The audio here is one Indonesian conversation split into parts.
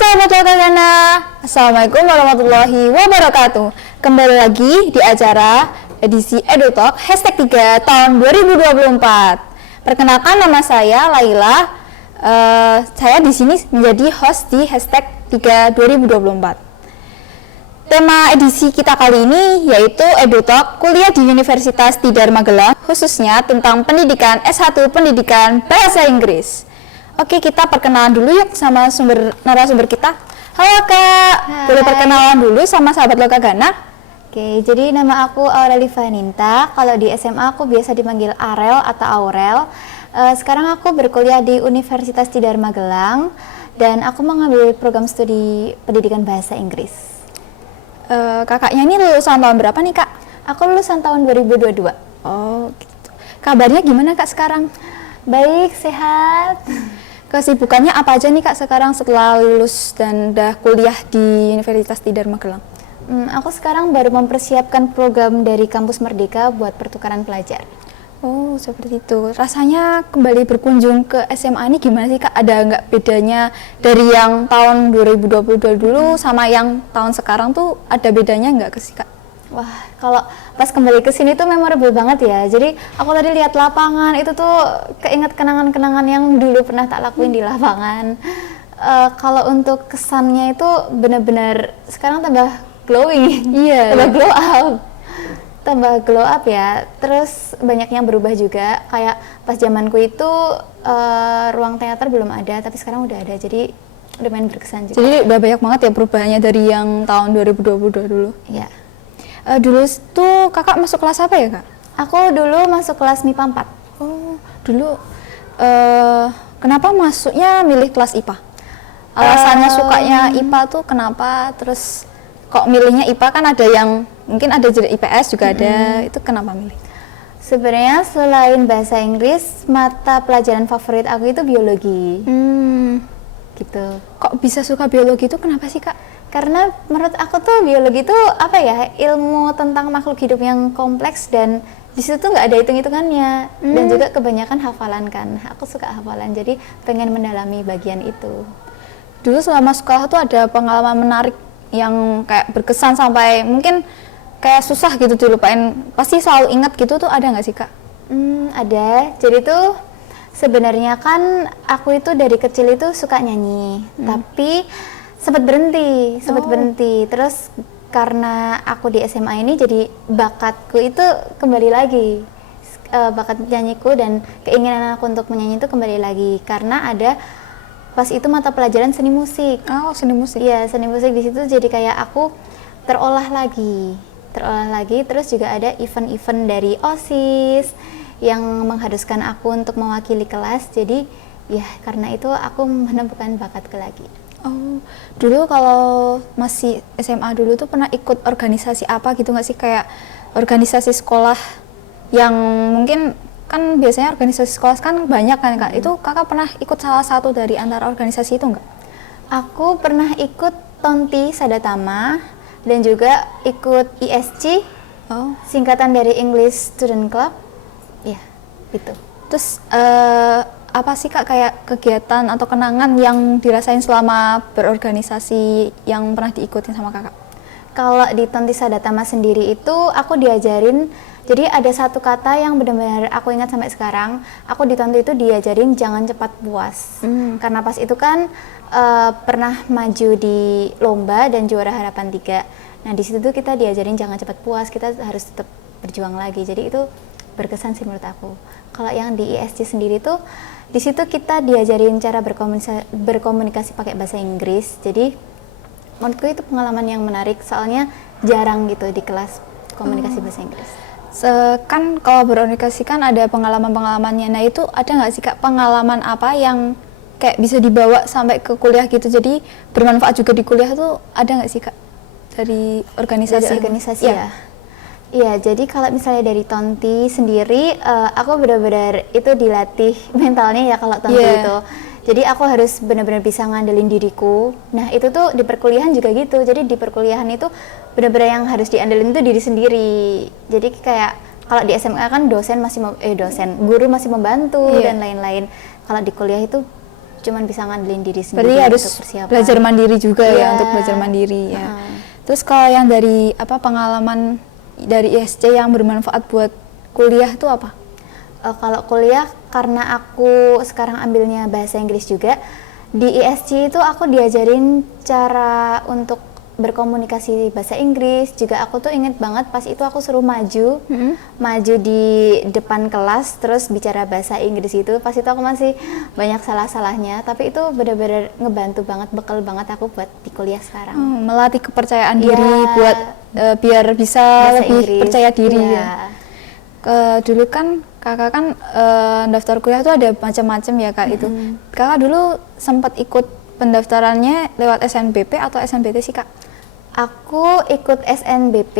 sahabat Lokagana, Assalamualaikum warahmatullahi wabarakatuh. Kembali lagi di acara edisi EduTalk #3 tahun 2024. Perkenalkan, nama saya Laila. Saya di sini menjadi host di #3 2024. Tema edisi kita kali ini yaitu EduTalk kuliah di Universitas Tidar Magelang, khususnya tentang pendidikan S1 Pendidikan Bahasa Inggris. Oke, kita perkenalan dulu yuk sama narasumber kita. Halo Kak, boleh perkenalan dulu sama sahabat Lokagana? Oke, jadi nama aku Aureli Vaninta. Kalau di SMA aku biasa dipanggil Arel atau Aurel. Sekarang aku berkuliah di Universitas Tidar Magelang dan aku mengambil program studi pendidikan bahasa Inggris. Kakaknya ini lulusan tahun berapa nih Kak? Aku lulusan tahun 2022. Oh gitu. Kabarnya gimana Kak sekarang? Baik, sehat. Kesibukannya apa aja nih Kak sekarang setelah lulus dan udah kuliah di Universitas Tidar Magelang? Aku sekarang baru mempersiapkan program dari Kampus Merdeka buat pertukaran pelajar. Oh, seperti itu. Rasanya kembali berkunjung ke SMA ini gimana sih Kak? Ada nggak bedanya dari yang tahun 2022 dulu sama yang tahun sekarang tuh, ada bedanya nggak sih Kak? Wah, kalau pas kembali ke sini tuh memorable banget ya. Jadi aku tadi lihat lapangan itu tuh keinget kenangan-kenangan yang dulu pernah tak lakuin di lapangan. Kalau untuk kesannya itu benar-benar sekarang tambah glowing, tambah glow up ya. Terus banyak yang berubah juga. Kayak pas zamanku itu ruang teater belum ada, tapi sekarang udah ada. Jadi lumayan berkesan juga. Jadi udah banyak banget ya perubahannya dari yang tahun 2022 dulu. Iya. Dulu tuh kakak masuk kelas apa ya Kak? Aku dulu masuk kelas MIPA 4. Oh, dulu kenapa masuknya milih kelas IPA? Alasannya sukanya IPA tuh kenapa? Terus kok milihnya IPA? Kan ada yang mungkin ada jadi IPS juga ada. Itu kenapa milih? Sebenarnya selain bahasa Inggris, mata pelajaran favorit aku itu biologi. Gitu. Kok bisa suka biologi itu kenapa sih Kak? Karena menurut aku tuh biologi itu apa ya, ilmu tentang makhluk hidup yang kompleks dan di situ tuh nggak ada hitung-hitungannya dan juga kebanyakan hafalan kan. Aku suka hafalan, jadi pengen mendalami bagian itu. Dulu selama sekolah tuh ada pengalaman menarik yang kayak berkesan sampai mungkin kayak susah gitu dilupain, pasti selalu ingat gitu tuh, ada nggak sih Kak? Ada. Jadi tuh sebenarnya kan aku itu dari kecil itu suka nyanyi, tapi sempat berhenti. Terus karena aku di SMA ini jadi bakatku itu kembali lagi, bakat nyanyiku dan keinginan aku untuk menyanyi itu kembali lagi karena ada pas itu mata pelajaran seni musik. Oh, seni musik. Iya, seni musik. Di situ jadi kayak aku terolah lagi. Terus juga ada event-event dari OSIS yang mengharuskan aku untuk mewakili kelas. Jadi ya karena itu aku menemukan bakatku lagi. Oh, dulu kalau masih SMA dulu tuh pernah ikut organisasi apa gitu nggak sih, kayak organisasi sekolah yang mungkin kan biasanya organisasi sekolah kan banyak kan Kak, itu Kakak pernah ikut salah satu dari antara organisasi itu nggak? Aku pernah ikut Tonti Sadatama dan juga ikut ISC, singkatan dari English Student Club, ya itu. Terus apa sih Kak kayak kegiatan atau kenangan yang dirasain selama berorganisasi yang pernah diikutin sama Kakak? Kalau di Tonti Sadatama sendiri itu aku diajarin, jadi ada satu kata yang benar-benar aku ingat sampai sekarang. Aku di Tonti itu diajarin jangan cepat puas. Karena pas itu kan pernah maju di lomba dan juara harapan 3. Nah di situ tuh kita diajarin jangan cepat puas, kita harus tetap berjuang lagi. Jadi itu berkesan sih menurut aku. Kalau yang di ISC sendiri tuh di situ kita diajarin cara berkomunikasi pakai bahasa Inggris. Jadi menurutku itu pengalaman yang menarik, soalnya jarang gitu di kelas komunikasi bahasa Inggris. Kan kalau berorganisasi kan ada pengalaman-pengalamannya. Nah itu ada nggak sih Kak pengalaman apa yang kayak bisa dibawa sampai ke kuliah gitu, jadi bermanfaat juga di kuliah tuh, ada nggak sih Kak dari organisasi? Dari organisasi ya? Iya, jadi kalau misalnya dari Tonti sendiri, aku benar-benar itu dilatih mentalnya ya kalau Tonti itu. Jadi aku harus benar-benar bisa ngandelin diriku. Nah itu tuh di perkuliahan juga gitu. Jadi di perkuliahan itu benar-benar yang harus diandelin itu diri sendiri. Jadi kayak kalau di SMA kan guru masih membantu dan lain-lain. Kalau di kuliah itu cuman bisa ngandelin diri sendiri. Berarti harus untuk persiapan. belajar mandiri juga ya, Iya. untuk belajar mandiri ya. Terus kalau yang dari pengalaman dari ISC yang bermanfaat buat kuliah itu apa? Kalau kuliah, karena aku sekarang ambilnya bahasa Inggris juga, di ISC itu aku diajarin cara untuk berkomunikasi bahasa Inggris. Juga aku tuh inget banget pas itu aku suruh maju di depan kelas terus bicara bahasa Inggris itu. Pas itu aku masih banyak salah-salahnya, tapi itu benar-benar ngebantu banget, bekal banget aku buat di kuliah sekarang. Melatih kepercayaan Iya. diri buat biar bisa Bahasa lebih Inggris. percaya diri Iya. ya. Dulu kan kakak kan daftar kuliah tuh ada macam-macam ya kak itu. Kakak dulu sempat ikut pendaftarannya lewat SNBP atau SNBT sih kak? Aku ikut SNBP,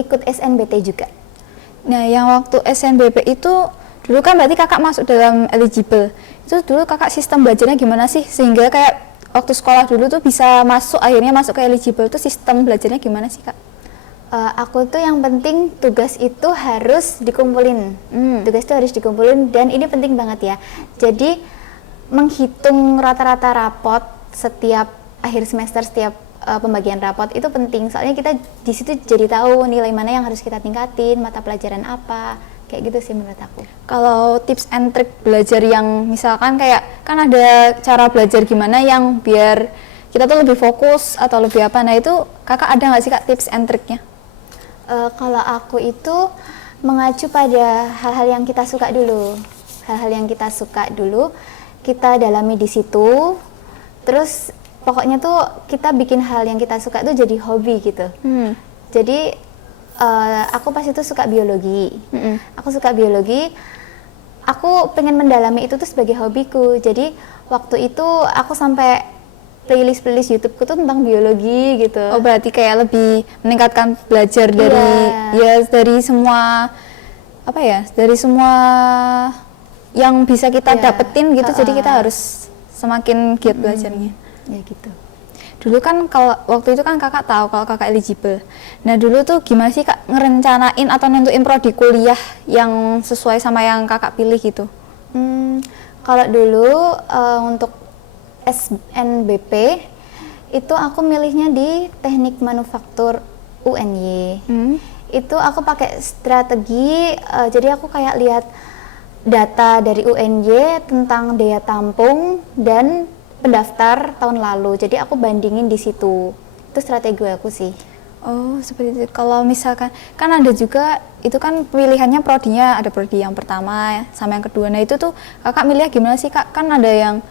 ikut SNBT juga. Nah yang waktu SNBP itu dulu kan berarti kakak masuk dalam eligible. Itu dulu kakak sistem belajarnya gimana sih sehingga kayak waktu sekolah dulu tuh bisa akhirnya masuk ke eligible, tuh sistem belajarnya gimana sih kak? Aku tuh yang penting tugas itu harus dikumpulin. Tugas itu harus dikumpulin dan ini penting banget ya. Jadi menghitung rata-rata rapot setiap akhir semester, setiap pembagian rapot itu penting. Soalnya kita di situ jadi tahu nilai mana yang harus kita tingkatin, mata pelajaran apa. Kayak gitu sih menurut aku. Kalau tips and trick belajar yang misalkan kayak kan ada cara belajar gimana yang biar kita tuh lebih fokus atau lebih apa, nah itu kakak ada nggak sih kak tips and tricknya? Kalau aku itu mengacu pada hal-hal yang kita suka dulu. Hal-hal yang kita suka dulu, kita dalami di situ. Terus pokoknya tuh kita bikin hal yang kita suka tuh jadi hobi gitu. Jadi aku pas itu suka biologi. Aku suka biologi. Aku pengen mendalami itu tuh sebagai hobiku. Jadi waktu itu aku sampai playlist YouTubeku tuh tentang biologi gitu. Oh berarti kayak lebih meningkatkan belajar dari semua dari semua yang bisa kita dapetin gitu. Jadi kita harus semakin giat belajarnya. Ya gitu. Dulu kan kalau waktu itu kan kakak tahu kalau kakak eligible. Nah dulu tuh gimana sih kak ngerencanain atau nentuin prodi kuliah yang sesuai sama yang kakak pilih gitu? Kalau dulu untuk SNBP itu aku milihnya di Teknik Manufaktur UNY. Itu aku pakai strategi, jadi aku kayak lihat data dari UNY tentang daya tampung dan pendaftar tahun lalu. Jadi aku bandingin di situ. Itu strategi aku sih. Oh seperti itu. Kalau misalkan kan ada juga itu kan pilihannya prodinya, ada prodi yang pertama sama yang kedua. Nah itu tuh kakak milih gimana sih kak? Kan ada yang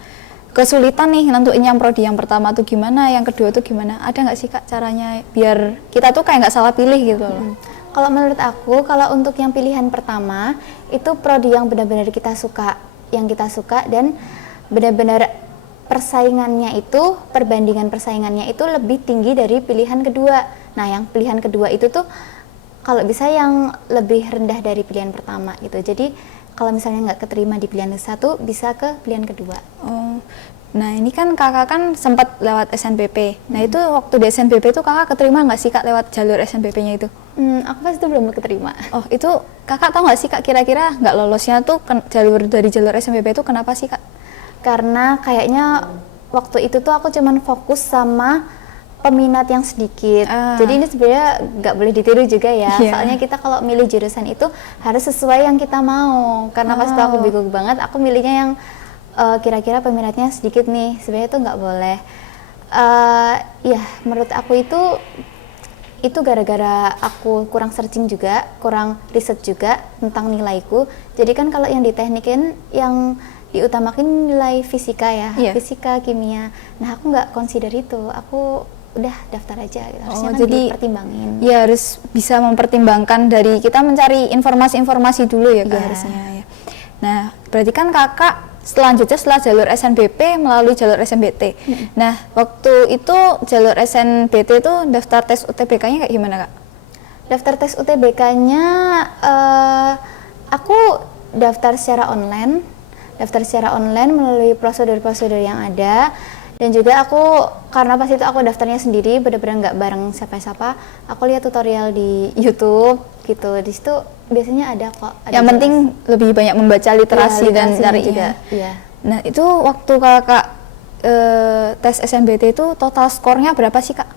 kesulitan nih nentuin yang prodi yang pertama tuh gimana, yang kedua tuh gimana? Ada nggak sih kak caranya biar kita tuh kayak nggak salah pilih gitu loh? Kalau menurut aku, kalau untuk yang pilihan pertama itu prodi yang benar-benar kita suka, dan benar-benar perbandingan persaingannya itu lebih tinggi dari pilihan kedua. Nah, yang pilihan kedua itu tuh kalau bisa yang lebih rendah dari pilihan pertama gitu. Jadi kalau misalnya nggak keterima di pilihan satu, bisa ke pilihan kedua. Oh, nah ini kan kakak kan sempat lewat SNBP. Nah itu waktu di SNBP tuh kakak keterima nggak sih kak lewat jalur SNBP-nya itu? Aku pas itu belum keterima. Oh itu kakak tahu nggak sih kak kira-kira nggak lolosnya tuh dari jalur SNBP itu kenapa sih kak? Karena kayaknya waktu itu tuh aku cuman fokus sama peminat yang sedikit. Jadi ini sebenarnya nggak boleh ditiru juga ya. Soalnya kita kalau milih jurusan itu harus sesuai yang kita mau. Karena pas itu aku bingung banget, aku milihnya yang kira-kira peminatnya sedikit nih. Sebenarnya itu nggak boleh. Ya menurut aku itu gara-gara aku kurang searching juga, kurang riset juga tentang nilaiku. Jadi kan kalau yang di teknikin yang diutamakan nilai fisika ya, fisika, kimia. Nah aku nggak consider itu, aku udah daftar aja gitu. Harusnya kan jadi dipertimbangin. Ya harus bisa mempertimbangkan dari kita mencari informasi-informasi dulu ya kak harusnya ya. Nah berarti kan kakak selanjutnya setelah jalur SNBP melalui jalur SNBT. Nah waktu itu jalur SNBT itu daftar tes UTBK-nya kayak gimana kak? Daftar tes UTBK-nya aku daftar secara online melalui prosedur-prosedur yang ada. Dan juga aku, karena pas itu aku daftarnya sendiri, bener-bener nggak bareng siapa-siapa, aku lihat tutorial di YouTube gitu. Di situ biasanya ada kok. Yang penting lebih banyak membaca literasi dan cari juga. Iya. Nah, itu waktu kakak tes SNBT itu total skornya berapa sih, Kak?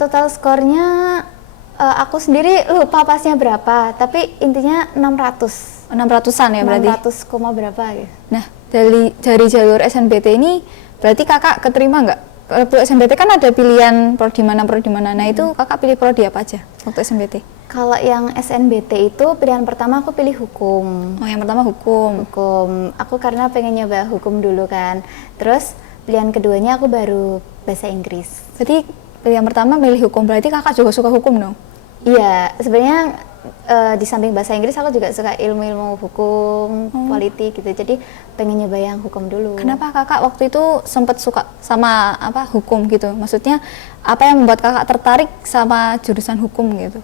Total skornya aku sendiri lupa pasnya berapa, tapi intinya 600. 600-an ya berarti? 600, berapa gitu. Nah, dari jalur SNBT ini berarti kakak keterima nggak? Waktu SNBT kan ada pilihan prodi mana. Nah, itu kakak pilih prodi apa aja waktu SNBT? Kalau yang SNBT itu pilihan pertama aku pilih hukum. Oh, yang pertama hukum. Hukum. Aku karena pengen nyoba hukum dulu kan. Terus pilihan keduanya aku baru bahasa Inggris. Jadi pilihan pertama milih hukum, berarti kakak juga suka hukum dong? Iya, sebenarnya di samping bahasa Inggris aku juga suka ilmu-ilmu hukum, politik gitu. Jadi pengen nyoba yang hukum dulu. Kenapa kakak waktu itu sempat suka sama hukum gitu? Maksudnya apa yang membuat kakak tertarik sama jurusan hukum gitu?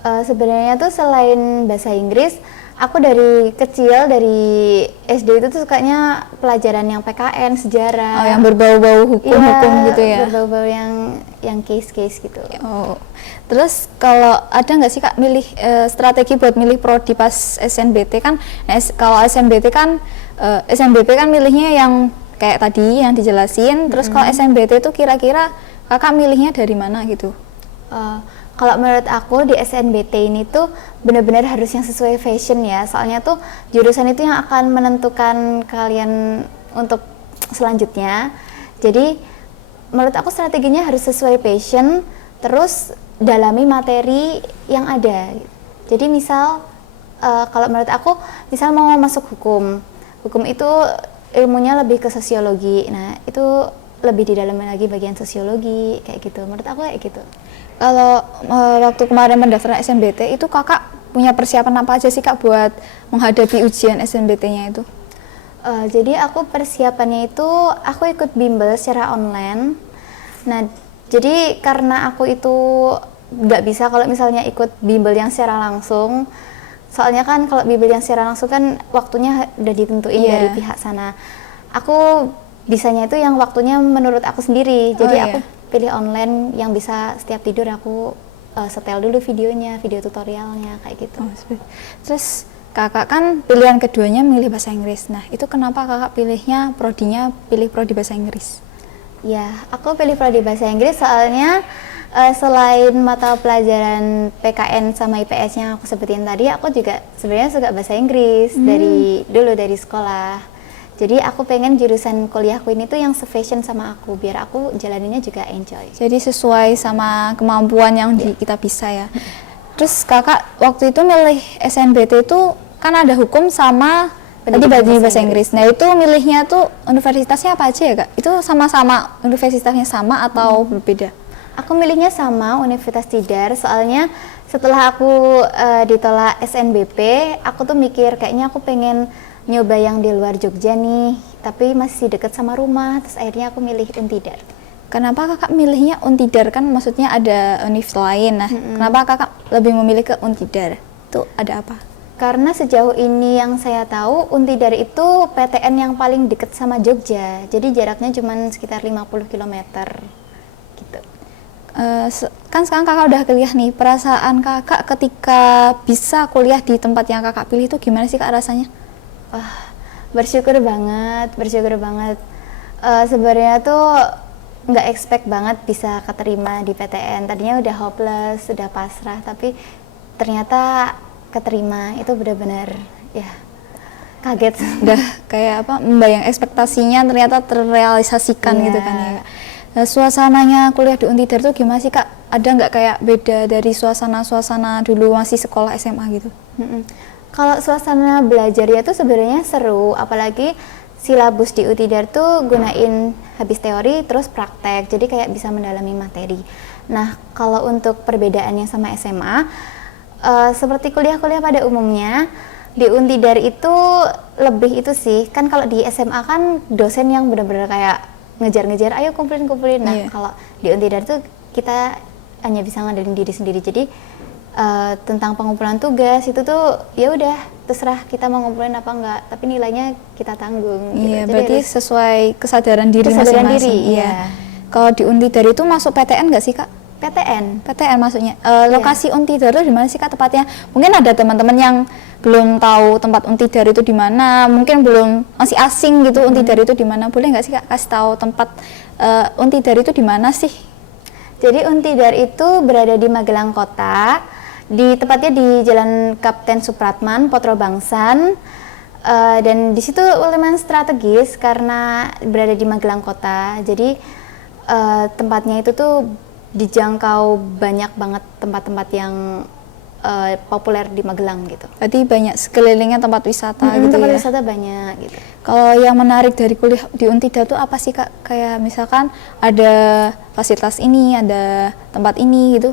Sebenarnya tuh selain bahasa Inggris, aku dari kecil dari SD itu tuh sukanya pelajaran yang PKN, sejarah. Oh, yang berbau-bau hukum-hukum gitu ya? Berbau-bau yang case-case gitu. Oh, terus kalau ada nggak sih kak milih strategi buat milih prodi pas SNBT kan? Kalau SNBT kan SNBP kan milihnya yang kayak tadi yang dijelasin. Terus kalau SNBT itu kira-kira kakak milihnya dari mana gitu? Kalau menurut aku di SNBT ini tuh benar-benar harus yang sesuai fashion ya. Soalnya tuh jurusan itu yang akan menentukan kalian untuk selanjutnya. Jadi menurut aku strateginya harus sesuai passion, terus dalami materi yang ada. Jadi misal kalau menurut aku, misal mau masuk hukum itu ilmunya lebih ke sosiologi. Nah itu lebih didalami lagi bagian sosiologi kayak gitu. Menurut aku kayak gitu. Kalau waktu kemarin pendaftaran SNBT itu kakak punya persiapan apa aja sih kak buat menghadapi ujian SNBT-nya itu? Jadi aku persiapannya itu aku ikut bimbel secara online. Nah jadi karena aku itu nggak bisa kalau misalnya ikut bimbel yang secara langsung. Soalnya kan kalau bimbel yang secara langsung kan waktunya udah ditentuin dari pihak sana. Aku bisanya itu yang waktunya menurut aku sendiri. Jadi aku pilih online yang bisa setiap tidur aku setel dulu videonya, video tutorialnya kayak gitu. Terus kakak kan pilihan keduanya milih bahasa Inggris. Nah itu kenapa kakak pilihnya pilih prodi bahasa Inggris? Ya, aku pilih prodi bahasa Inggris soalnya selain mata pelajaran PKN sama IPS yang aku sebutin tadi, aku juga sebenarnya suka bahasa Inggris dari sekolah. Jadi aku pengen jurusan kuliahku ini tuh yang se-fashion sama aku, biar aku jalaninnya juga enjoy. Jadi sesuai sama kemampuan yang kita bisa ya. Terus kakak waktu itu milih SNBT itu kan ada hukum sama tadi bahasa Inggris. Nah itu milihnya tuh universitasnya apa aja ya kak? Itu sama-sama universitasnya sama atau berbeda? Aku milihnya sama, Universitas Tidar, soalnya setelah aku ditolak SNBP, aku tuh mikir kayaknya aku pengen nyoba yang di luar Jogja nih, tapi masih deket sama rumah, terus akhirnya aku milih Untidar. Kenapa kakak milihnya Untidar? Kan maksudnya ada univ lain, nah kenapa kakak lebih memilih ke Untidar? Itu ada apa? Karena sejauh ini yang saya tahu, Untidar itu PTN yang paling deket sama Jogja, jadi jaraknya cuma sekitar 50 km gitu. Kan sekarang kakak udah kuliah nih, perasaan kakak ketika bisa kuliah di tempat yang kakak pilih itu gimana sih kak rasanya? Bersyukur banget. Sebenarnya tuh nggak expect banget bisa keterima di PTN. Tadinya udah hopeless, udah pasrah, tapi ternyata keterima. Itu benar-benar ya kaget. Udah kayak apa, membayang ekspektasinya ternyata terrealisasikan gitu kan ya. Nah, suasananya kuliah di Untidar tuh gimana sih kak? Ada nggak kayak beda dari suasana dulu masih sekolah SMA gitu? Kalau suasana belajarnya tuh sebenarnya seru, apalagi silabus di Untidar tuh gunain habis teori terus praktek, jadi kayak bisa mendalami materi. Nah, kalau untuk perbedaannya sama SMA, seperti kuliah-kuliah pada umumnya, di Untidar itu lebih itu sih, kan kalau di SMA kan dosen yang benar-benar kayak ngejar-ngejar, ayo kumpulin. Nah, kalau di Untidar tuh kita hanya bisa ngandelin diri sendiri, jadi tentang pengumpulan tugas itu tuh ya udah terserah kita mau ngumpulin apa enggak, tapi nilainya kita tanggung. Iya, gitu. berarti sesuai kesadaran diri kesadaran masing-masing. Diri, iya. Kalau di Untidar itu masuk PTN nggak sih kak? PTN. PTN maksudnya. Lokasi Untidar itu di mana sih Kak tepatnya? Mungkin ada teman-teman yang belum tahu tempat Untidar itu di mana, mungkin belum masih asing gitu Untidar itu di mana. Boleh nggak sih Kak kasih tahu tempat Untidar itu di mana sih? Jadi Untidar itu berada di Magelang Kota, tepatnya di Jalan Kapten Supratman, Potro Bangsan. Dan di situ lumayan strategis karena berada di Magelang Kota. Jadi tempatnya itu tuh dijangkau banyak banget tempat-tempat yang populer di Magelang gitu. Berarti banyak sekelilingnya tempat wisata gitu tempat ya? wisata banyak gitu. Kalau yang menarik dari kuliah di Untidar tuh apa sih Kak? Kayak misalkan ada fasilitas ini, ada tempat ini gitu.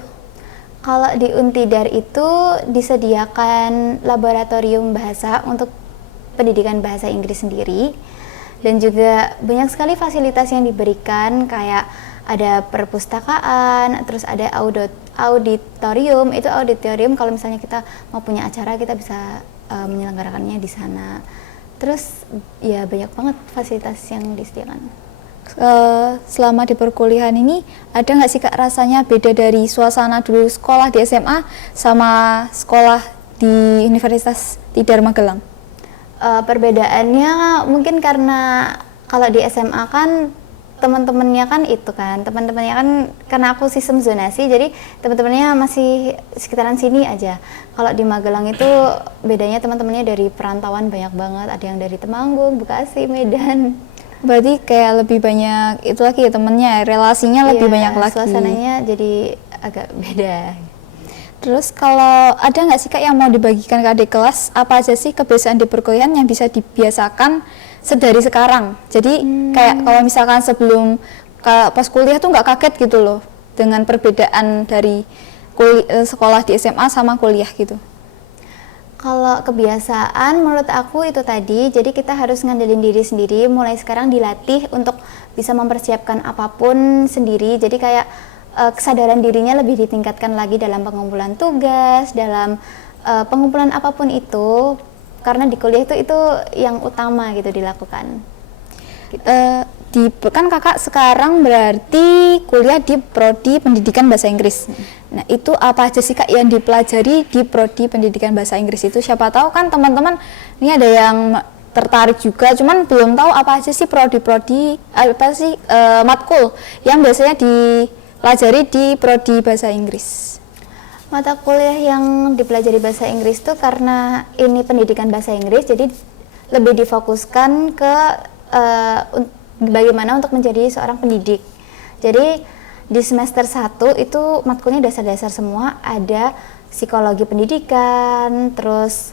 Kalau di Untidar itu disediakan laboratorium bahasa untuk pendidikan bahasa Inggris sendiri, dan juga banyak sekali fasilitas yang diberikan, kayak ada perpustakaan, terus ada auditorium. Itu auditorium kalau misalnya kita mau punya acara, kita bisa menyelenggarakannya di sana. Terus ya banyak banget fasilitas yang disediakan. Selama di perkuliahan ini ada nggak sih Kak rasanya beda dari suasana dulu sekolah di SMA sama sekolah di Universitas Tidar Magelang? Perbedaannya mungkin karena kalau di SMA kan teman-temannya kan karena aku sistem zonasi, jadi teman-temannya masih sekitaran sini aja. Kalau di Magelang itu bedanya teman-temannya dari perantauan banyak banget, ada yang dari Temanggung, Bekasi, Medan. Berarti kayak lebih banyak itu lagi ya temennya, relasinya lebih banyak lagi. Suasananya jadi agak beda. Terus kalau ada nggak sih Kak yang mau dibagikan ke adik kelas, apa aja sih kebiasaan di perkuliahan yang bisa dibiasakan sedari sekarang? Jadi kayak kalau misalkan sebelum pas kuliah tuh nggak kaget gitu loh dengan perbedaan dari sekolah di SMA sama kuliah gitu. Kalau kebiasaan menurut aku itu tadi, jadi kita harus ngandelin diri sendiri, mulai sekarang dilatih untuk bisa mempersiapkan apapun sendiri. Jadi kayak kesadaran dirinya lebih ditingkatkan lagi dalam pengumpulan tugas, dalam pengumpulan apapun itu, karena di kuliah itu yang utama gitu dilakukan. Gitu. Kan kakak sekarang berarti kuliah di Prodi Pendidikan Bahasa Inggris. Nah itu apa aja sih Kak yang dipelajari di Prodi Pendidikan Bahasa Inggris itu? Siapa tahu kan teman-teman ini ada yang tertarik juga, cuman belum tahu apa aja sih prodi-prodi, apa sih matkul yang biasanya dipelajari di Prodi Bahasa Inggris. Mata kuliah yang dipelajari bahasa Inggris tuh karena ini pendidikan bahasa Inggris, jadi lebih difokuskan ke bagaimana untuk menjadi seorang pendidik. Jadi di semester 1 itu matkulnya dasar-dasar semua, ada psikologi pendidikan, terus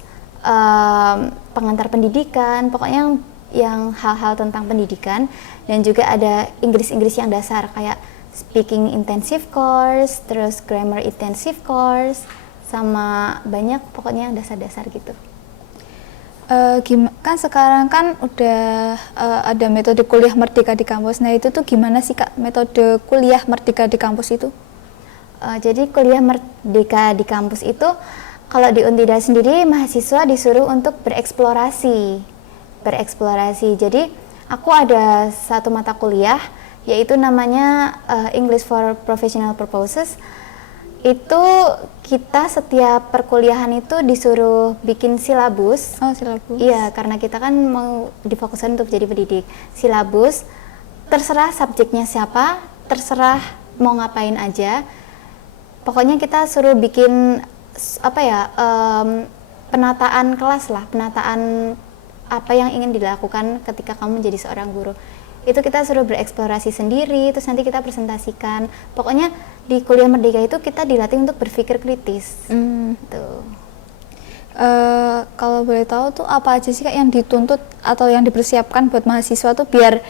pengantar pendidikan, pokoknya yang hal-hal tentang pendidikan, dan juga ada Inggris-Inggris yang dasar kayak speaking intensive course, terus grammar intensive course, sama banyak pokoknya yang dasar-dasar gitu. Kan sekarang kan udah ada metode kuliah merdeka di kampus. Nah itu tuh gimana sih Kak metode kuliah merdeka di kampus itu? Jadi kuliah merdeka di kampus itu kalau di Untidar sendiri mahasiswa disuruh untuk bereksplorasi. Jadi aku ada satu mata kuliah yaitu namanya English for Professional Purposes. Itu kita setiap perkuliahan itu disuruh bikin silabus. Oh, silabus. Iya, karena kita kan mau difokuskan untuk jadi pendidik. Silabus, terserah subjeknya siapa, terserah mau ngapain aja. Pokoknya kita suruh bikin penataan kelas lah, penataan apa yang ingin dilakukan ketika kamu menjadi seorang guru. Itu kita suruh bereksplorasi sendiri, terus nanti kita presentasikan. Pokoknya di kuliah merdeka itu kita dilatih untuk berpikir kritis. Tuh. Kalau boleh tahu tuh apa aja sih Kak yang dituntut atau yang dipersiapkan buat mahasiswa tuh biar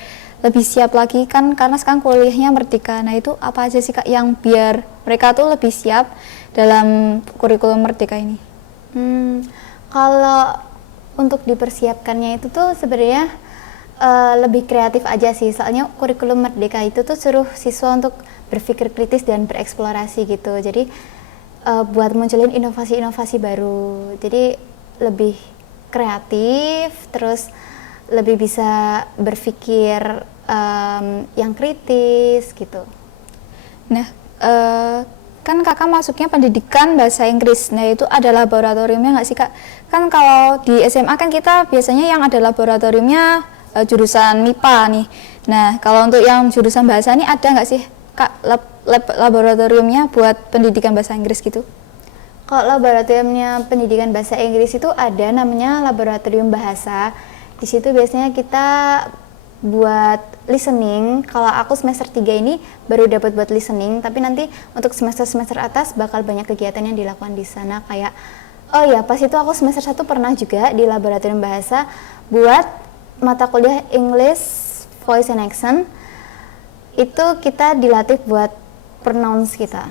lebih siap lagi kan, karena sekarang kuliahnya merdeka. Nah itu apa aja sih Kak yang biar mereka tuh lebih siap dalam kurikulum merdeka ini? Kalau untuk dipersiapkannya itu tuh sebenarnya lebih kreatif aja sih, soalnya kurikulum merdeka itu tuh suruh siswa untuk berpikir kritis dan bereksplorasi gitu. Jadi buat munculin inovasi-inovasi baru, jadi lebih kreatif, terus lebih bisa berpikir yang kritis gitu. Nah kan kakak masuknya pendidikan bahasa Inggris, nah itu ada laboratoriumnya nggak sih kak? Kan kalau di SMA kan kita biasanya yang ada laboratoriumnya jurusan MIPA nih. Nah kalau untuk yang jurusan bahasa ini ada nggak sih kak laboratoriumnya buat pendidikan bahasa Inggris gitu? Kalau laboratoriumnya pendidikan bahasa Inggris itu ada namanya laboratorium bahasa. Di situ biasanya kita buat listening. Kalau aku semester 3 ini baru dapat buat listening, tapi nanti untuk semester-semester atas bakal banyak kegiatan yang dilakukan di sana, kayak oh ya, pas itu aku semester 1 pernah juga di laboratorium bahasa buat mata kuliah English Voice and Accent. Itu kita dilatih buat pronounce kita.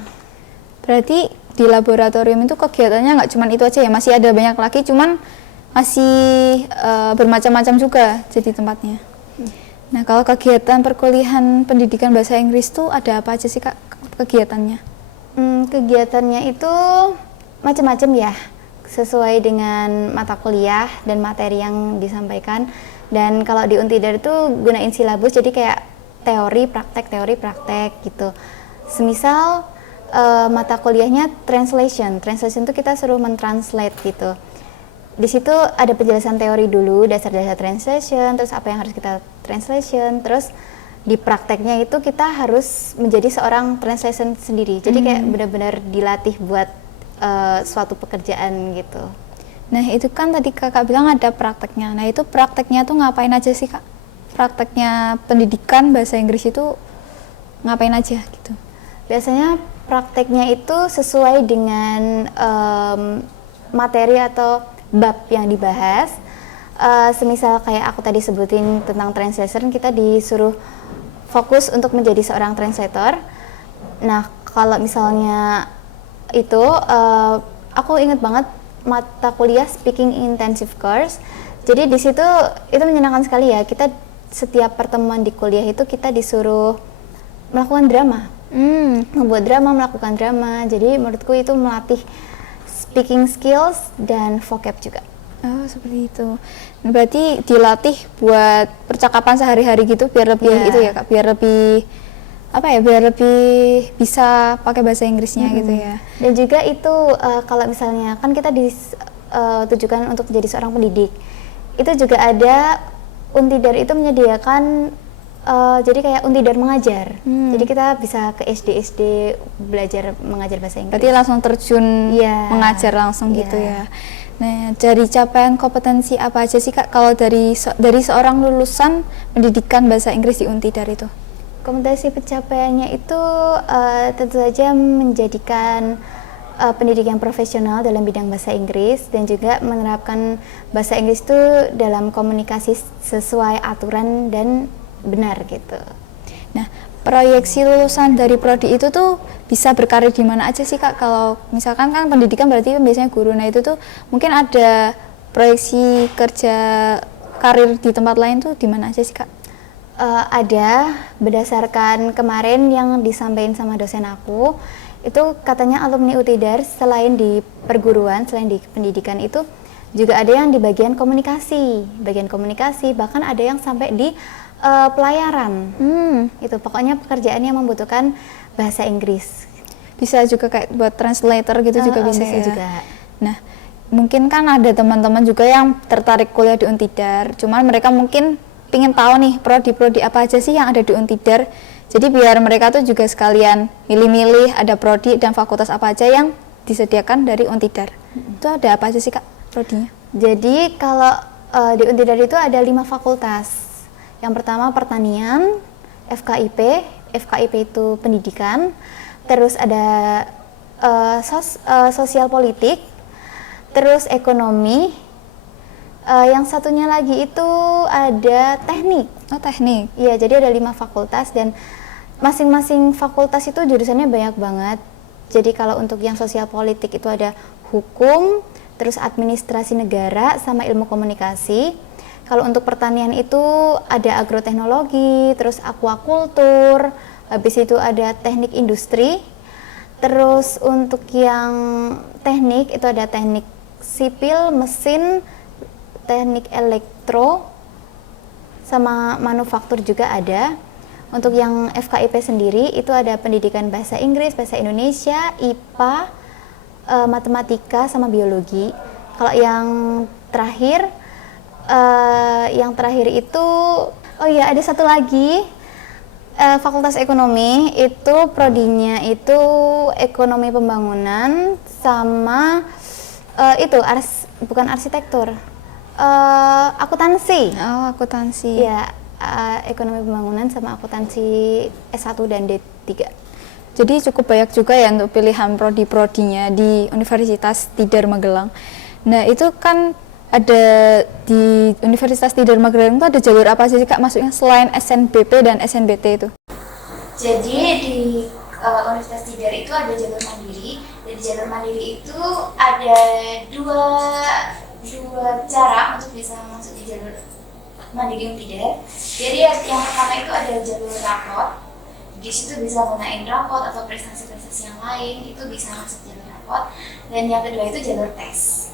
Berarti di laboratorium itu kegiatannya nggak cuma itu aja ya, masih ada banyak lagi, cuman masih bermacam-macam juga jadi tempatnya. Nah kalau kegiatan perkuliahan pendidikan bahasa Inggris tuh ada apa aja sih kak kegiatannya? Kegiatannya itu macam-macam ya, sesuai dengan mata kuliah dan materi yang disampaikan. Dan kalau di Untidar itu gunain silabus, jadi kayak teori praktek gitu. Semisal mata kuliahnya translation itu kita suruh mentranslate gitu. Di situ ada penjelasan teori dulu, dasar-dasar translation, terus apa yang harus kita translation, terus di prakteknya itu kita harus menjadi seorang translation sendiri. Jadi kayak benar-benar dilatih buat suatu pekerjaan gitu. Nah itu kan tadi kakak bilang ada prakteknya. Nah itu prakteknya tuh ngapain aja sih kak? Prakteknya pendidikan bahasa Inggris itu ngapain aja gitu? Biasanya prakteknya itu sesuai dengan materi atau bab yang dibahas. Semisal kayak aku tadi sebutin tentang translation, kita disuruh fokus untuk menjadi seorang translator. Nah kalau misalnya itu aku ingat banget mata kuliah speaking intensive course. Jadi di situ itu menyenangkan sekali ya, kita setiap pertemuan di kuliah itu kita disuruh melakukan drama, membuat drama, melakukan drama. Jadi menurutku itu melatih speaking skills dan vocab juga. Oh seperti itu. Berarti dilatih buat percakapan sehari-hari gitu biar lebih itu ya kak, biar lebih apa ya, biar lebih bisa pakai bahasa Inggrisnya gitu ya. Dan juga itu kalau misalnya kan kita ditujukan untuk menjadi seorang pendidik, itu juga ada Untidar itu menyediakan jadi kayak Untidar mengajar. Jadi kita bisa ke SD belajar mengajar bahasa Inggris. Berarti langsung terjun mengajar langsung gitu ya. Nah, dari capaian kompetensi apa aja sih kak kalau dari seorang lulusan pendidikan bahasa Inggris di Untidar itu? Kompetensi pencapaiannya itu tentu saja menjadikan pendidik yang profesional dalam bidang bahasa Inggris dan juga menerapkan bahasa Inggris itu dalam komunikasi sesuai aturan dan benar gitu. Nah, proyeksi lulusan dari prodi itu tuh bisa berkarir di mana aja sih kak? Kalau misalkan kan pendidikan berarti biasanya guru, nah itu tuh mungkin ada proyeksi kerja karir di tempat lain tuh di mana aja sih kak? Ada, berdasarkan kemarin yang disampaikan sama dosen aku, itu katanya alumni Untidar selain di perguruan, selain di pendidikan itu juga ada yang di bagian komunikasi, bahkan ada yang sampai di pelayaran. Itu pokoknya pekerjaan yang membutuhkan bahasa Inggris. Bisa juga kayak buat translator gitu juga bisa ya. Juga. Nah, mungkin kan ada teman-teman juga yang tertarik kuliah di Untidar, cuman mereka mungkin pingin tahu nih prodi-prodi apa aja sih yang ada di Untidar. Jadi biar mereka tuh juga sekalian milih-milih ada prodi dan fakultas apa aja yang disediakan dari Untidar. Itu ada apa aja sih kak prodinya? Jadi kalau di Untidar itu ada 5 fakultas. Yang pertama pertanian, FKIP itu pendidikan, terus ada sosial politik, terus ekonomi, yang satunya lagi itu ada teknik. Oh teknik. Iya, jadi ada 5 fakultas dan masing-masing fakultas itu jurusannya banyak banget. Jadi kalau untuk yang sosial politik itu ada hukum, terus administrasi negara, sama ilmu komunikasi. Kalau untuk pertanian itu ada agroteknologi, terus aquakultur, habis itu ada teknik industri. Terus untuk yang teknik itu ada teknik sipil, mesin, teknik elektro, sama manufaktur juga ada. Untuk yang FKIP sendiri itu ada pendidikan bahasa Inggris, bahasa Indonesia, IPA, matematika sama biologi. Kalau yang terakhir itu, oh ya ada satu lagi, Fakultas Ekonomi itu prodinya itu ekonomi pembangunan sama bukan arsitektur, akuntansi. Oh, akuntansi. Ya, ekonomi pembangunan sama akuntansi S1 dan D3. Jadi cukup banyak juga ya untuk pilihan prodi-prodinya di Universitas Tidar Magelang. Nah, itu kan ada di Universitas Tidar Magelang itu ada jalur apa sih Kak masuknya selain SNBP dan SNBT itu? Jadi di Universitas Tidar itu ada jalur mandiri, dan di jalur mandiri itu ada dua cara untuk bisa masuk di jalur mandiri Tidar. Jadi yang pertama itu ada jalur rapot. Di situ bisa gunain rapot atau prestasi-prestasi yang lain, itu bisa masuk jalur rapot. Dan yang kedua itu jalur tes.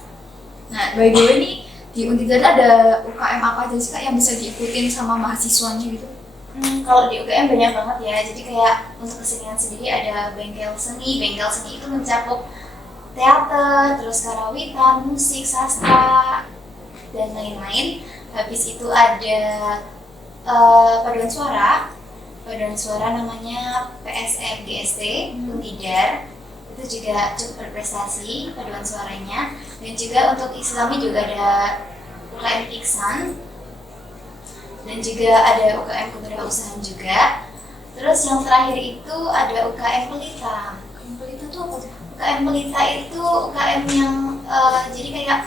Nah, by the way nih di Untidar ada UKM apa aja sih Kak yang bisa diikutin sama mahasiswanya gitu? Kalau di UKM banyak banget ya. Jadi kayak untuk kesenian sendiri ada bengkel seni. Bengkel seni itu mencakup teater, terus karawitan, musik, sastra, dan lain-lain. Habis itu ada paduan suara. Paduan suara namanya PSM GST Untidar. Itu juga cukup berprestasi paduan suaranya. Dan juga untuk Islami juga ada UKM Iksan. Dan juga ada UKM Kewirausahaan juga. Terus yang terakhir itu ada UKM Pelita. UKM Pelita itu apa tuh? UKM Pelita itu UKM yang jadi kayak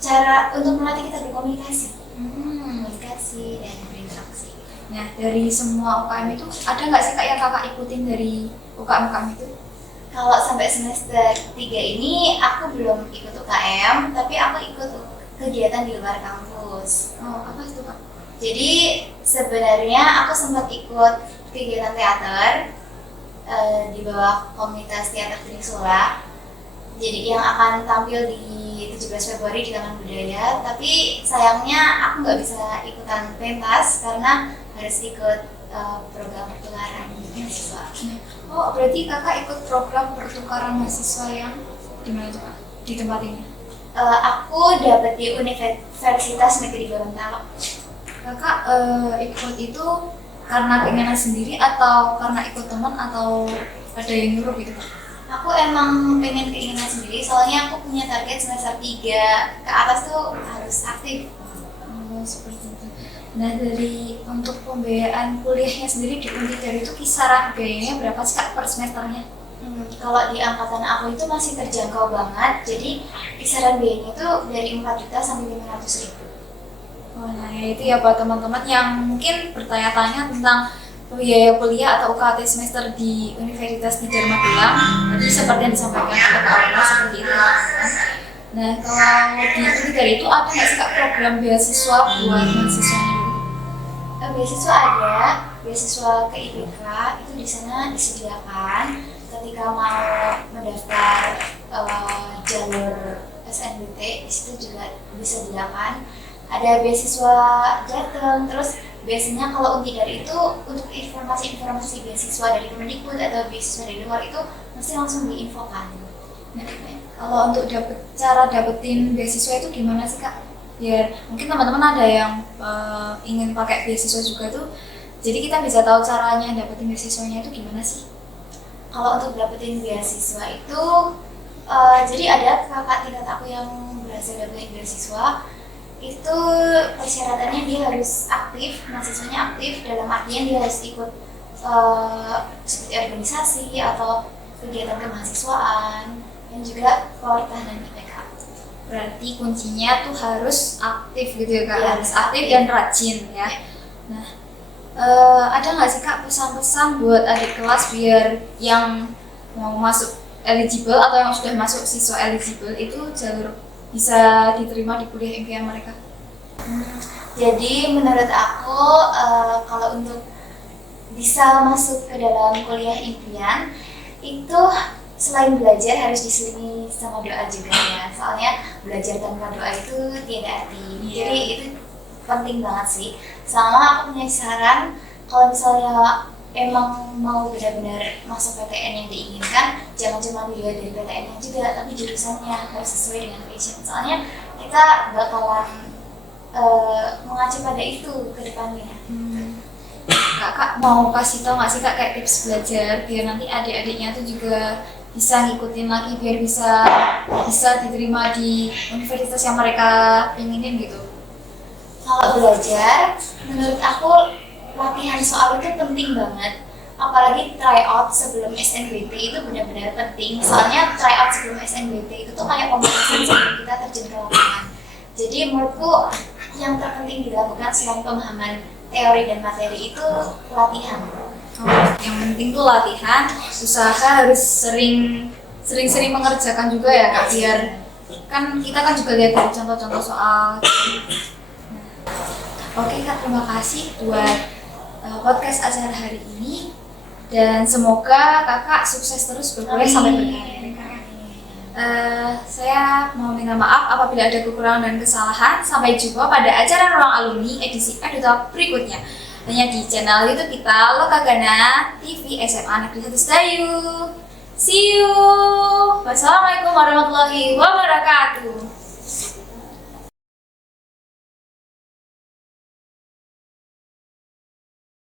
cara untuk melatih kita berkomunikasi. Komunikasi dan berinteraksi. Nah, dari semua UKM itu ada nggak sih Kak yang Kakak ikutin dari UKM-UKM itu? Kalau sampai semester 3 ini aku belum ikut UKM, tapi aku ikut kegiatan di luar kampus. Oh, apa itu Kak? Jadi sebenarnya aku sempat ikut kegiatan teater di bawah komunitas teater Trisula. Jadi yang akan tampil di 17 Februari di Taman Budaya, tapi sayangnya aku nggak bisa ikutan pentas karena harus ikut program pertukaran mahasiswa. Oh, berarti Kakak ikut program pertukaran mahasiswa yang di mana tuh Kak? Di tempat ini? Aku dapat di Universitas Negeri Gorontalo. Kakak ikut itu karena keinginan sendiri atau karena ikut teman atau ada yang nyuruh gitu Kak? Aku emang pengen keinginan sendiri, soalnya aku punya target semester 3 ke atas tuh harus aktif. Oh, seperti itu. Nah, dari untuk pembiayaan kuliahnya sendiri di Untidar itu kisaran biayanya berapa sih Kak per semesternya? Kalau di angkatan aku itu masih terjangkau banget, jadi kisaran biayanya itu dari 4 juta sampai 500 ribu. Oh, nah ya itu ya buat teman-teman yang mungkin bertanya-tanya tentang biaya kuliah atau UKT semester di Universitas Tidar Magelang. Tadi seperti yang disampaikan oleh Kak Aula seperti itu. Nah, kalau di Untidar itu ada nggak sih Kak program beasiswa buat mahasiswanya? Beasiswa ada, beasiswa ke IPK itu di sana disediakan ketika mau mendaftar jalur SNBT, di situ juga disediakan. Ada beasiswa Jateng, terus biasanya kalau Untidar itu untuk informasi-informasi beasiswa dari Kemendikbud atau beasiswa dari luar itu mesti langsung diinfokan. Nah, kalau untuk cara dapetin beasiswa itu gimana sih Kak? Biar mungkin teman-teman ada yang ingin pakai beasiswa juga tuh, jadi kita bisa tahu caranya dapetin beasiswanya itu gimana sih? Kalau untuk dapetin beasiswa itu, jadi ada kakak tingkat aku yang berhasil dapetin beasiswa. Itu persyaratannya dia harus aktif, mahasiswanya aktif dalam artian dia harus ikut seperti organisasi atau kegiatan kemahasiswaan dan juga pertahanan IPK. Berarti kuncinya tuh harus aktif gitu ya Kak, ya, harus aktif dan rajin ya. Nah, ada nggak sih Kak pesan-pesan buat adik kelas biar yang mau masuk eligible atau yang sudah masuk siswa eligible itu jalur bisa diterima di kuliah impian mereka? Jadi menurut aku kalau untuk bisa masuk ke dalam kuliah impian itu selain belajar harus diselingi sama doa juga ya. Soalnya belajar tanpa doa itu tiada arti. Jadi itu penting banget sih. Sama aku punya saran kalau misalnya emang mau benar-benar masuk PTN yang diinginkan, jangan cuma dilihat dari PTN-nya juga, tapi jurusannya harus sesuai dengan passion. Soalnya kita bakalan mengacu pada itu ke depannya. Kakak mau kasih tau nggak sih Kak kayak tips belajar biar nanti adik-adiknya tuh juga bisa ngikutin lagi biar bisa diterima di universitas yang mereka inginin gitu? Kalau belajar, menurut aku latihan soal itu penting banget. Apalagi tryout sebelum SNBT itu benar-benar penting. Soalnya tryout sebelum SNBT itu tuh kayak pemanasan sebelum kita terjun ke lapangan. Jadi menurutku yang terpenting dilakukan selain pemahaman teori dan materi itu latihan. Yang penting tuh latihan, usaha harus sering mengerjakan juga ya Kak, biar kan kita kan juga lihat dari contoh-contoh soal. Oke Kak, terima kasih buat podcast acara hari ini dan semoga Kakak sukses terus berkuliah sampai berkarir. Saya mau minta maaf apabila ada kekurangan dan kesalahan. Sampai jumpa pada acara Ruang Alumni edisi EduTalk berikutnya hanya di channel YouTube kita Lokagana TV SMA Negeri 1 Sedayu. See you. Wassalamualaikum warahmatullahi wabarakatuh.